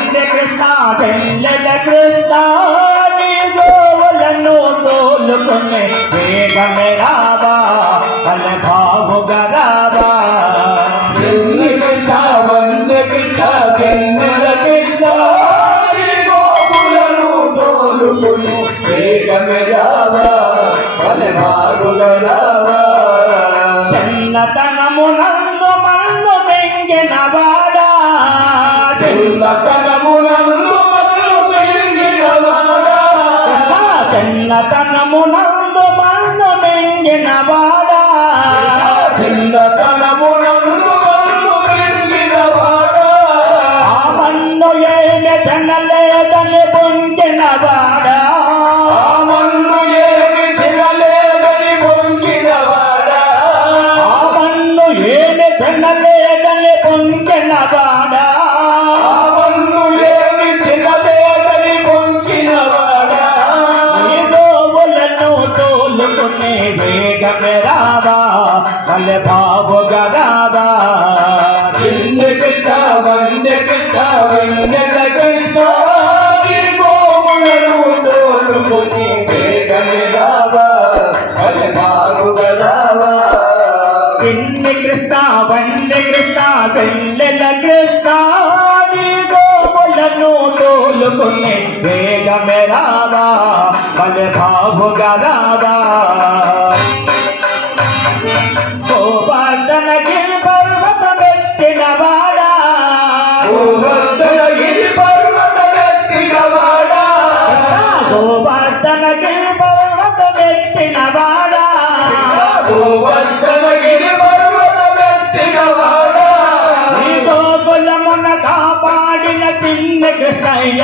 వందే కృష్ణ వెన్నెల కృష్ణ నీ గోవులను తోలుకునే వేగమే రావా బలభావుగా రావా చిన్ని కృష్ణ వందే కృష్ణ వెన్నెల కృష్ణ నీ గోవులను తోలుకునే వేగమే రావా బలభావుగా రావా చిన్నతనమునందు మన్ను తెంగిన వాడా చిన్నతనమునందు మన్ను తెంగిన వాడా చిన్నతనమునందు మన్ను తెంగిన వాడా చిన్నతనమునందు మన్ను తెంగిన వాడా ఆ మన్ను ఏమి తినలేదని పొంగిన వాడా ఆ మన్ను ఏమి తినలేదని పొంగిన వాడా ఆ మన్ను ఏమి తినలేదని పొంగిన వాడా ఆ మన్ను ఏమి తినలేదని పొంగిన వాడా నీ గోవులను తోలుకునే వేగమే రావా బలభావుగా రావా చిన్ని కృష్ణ వందే కృష్ణ వెన్నెల కృష్ణ నీ గోవులను తోలుకుని వేగమే రావా బలభావుగా రావా చిన్ని కృష్ణ వందే కృష్ణ వెన్నెల కృష్ణ నీ గోవులను తోలుకునే వేగమే రావా బలభావుగా రావా గోవర్ధనగిరి పర్వతమెత్తిన వాడా గోవర్ధనగిరి పర్వతమెత్తిన వాడా గోవర్ధనగిరి పర్వతమెత్తిన వాడా గోవర్ధనగిరి పర్వతమెత్తిన వాడా నీ గోకులమున కాపాడిన చిన్ని కృష్ణయ్య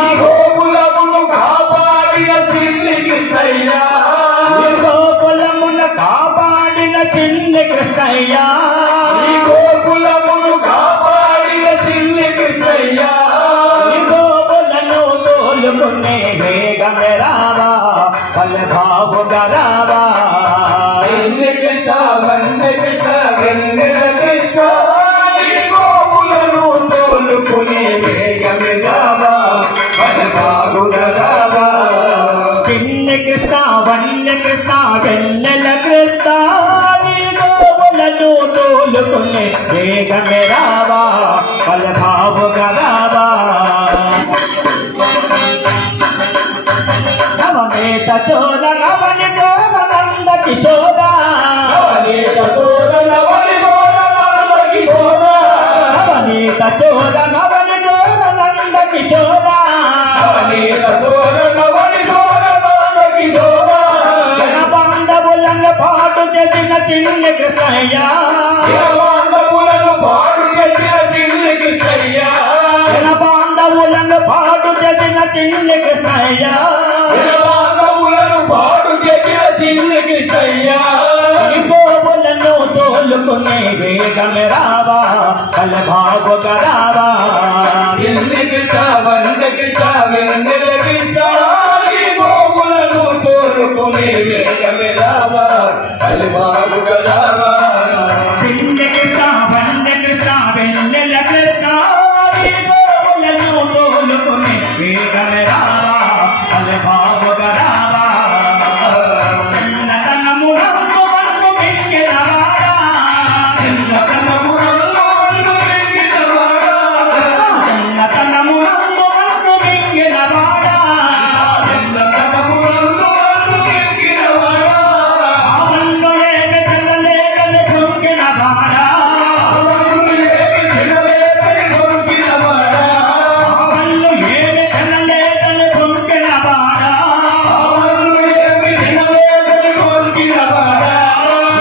ఈ గోకులమును కాపాడిన చిన్ని కృష్ణయ్య నీ గోకులమున కాపాడిన చిన్ని కృష్ణయ్య ఈ గోకులమును కాపాడిన చిన్ని కృష్ణయ్య నీ గోకులను తోలుకునే వేగమే రావా బలభావుగా రావా చిన్ని కృష్ణ వందే కృష్ణ వెన్నెల కృష్ణ ఈ గోకులను తోలుకునే వేగమే రావా బలభావుగా రావా చిన్ని కృష్ణ వన్య కృష్ణ వెన్నెల కృష్ణ నీ గోవులను తోలుకునే వేగమే రావా బలభావుగా రావా నవమేత చోర నవని చోర నంద కిశోర నవనీత చోర నవని చోర నంద కిశోర నవనీత చోర నవని చోర నంద కిశోర నవనీత చోర నవని చోర నంద కిశోర జన పాండవులను పాటు చేసిన చిన్ని కృష్ణయ్య జనబాంధవులను పాడు చేసిన చిన్ని కృష్ణయ్య జన పాండవులను పాటు చేసిన చిన్ని కృష్ణయ్య జనబాంధవులను పాడు చేసిన చిన్ని కృష్ణయ్య ఈ గోవులను తోలుకునే వేగమే రావా బలభావుగా రావా చిన్ని కృష్ణ వందే కృష్ణ వెన్నెల కృష్ణ ఈ గోవులను తోలుకునే వేగమే రావా బలభావుగా రావా చిన్ని కృష్ణ వందే కృష్ణ వెన్నెల కృష్ణ ఈ గోవులను తోలుకునే వేగమే రావా బలభావుగా రావా చిన్నతనమునందు మన్ను మింగిన వాడా చిన్నతనమునందు మన్ను తెంగిన వాడా చిన్నతనమునందు మన్ను మింగిన వాడా చిన్నతనమునందు మన్ను తెంగిన వాడా ఆ మన్ను ఏమి తినలేదని పొంగిన వాడా మన్ను ఏమి తినలేదని పొంగిన వాడా మన్ను ఏమి తినలేదని పొంగిన వాడా మన్ను ఏమి తినలేదని పొంగిన వాడా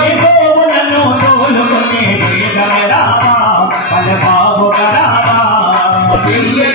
ఈ గోవులను తోలుకునే వేగమే రావా బలభావుగా రావా చిన్ని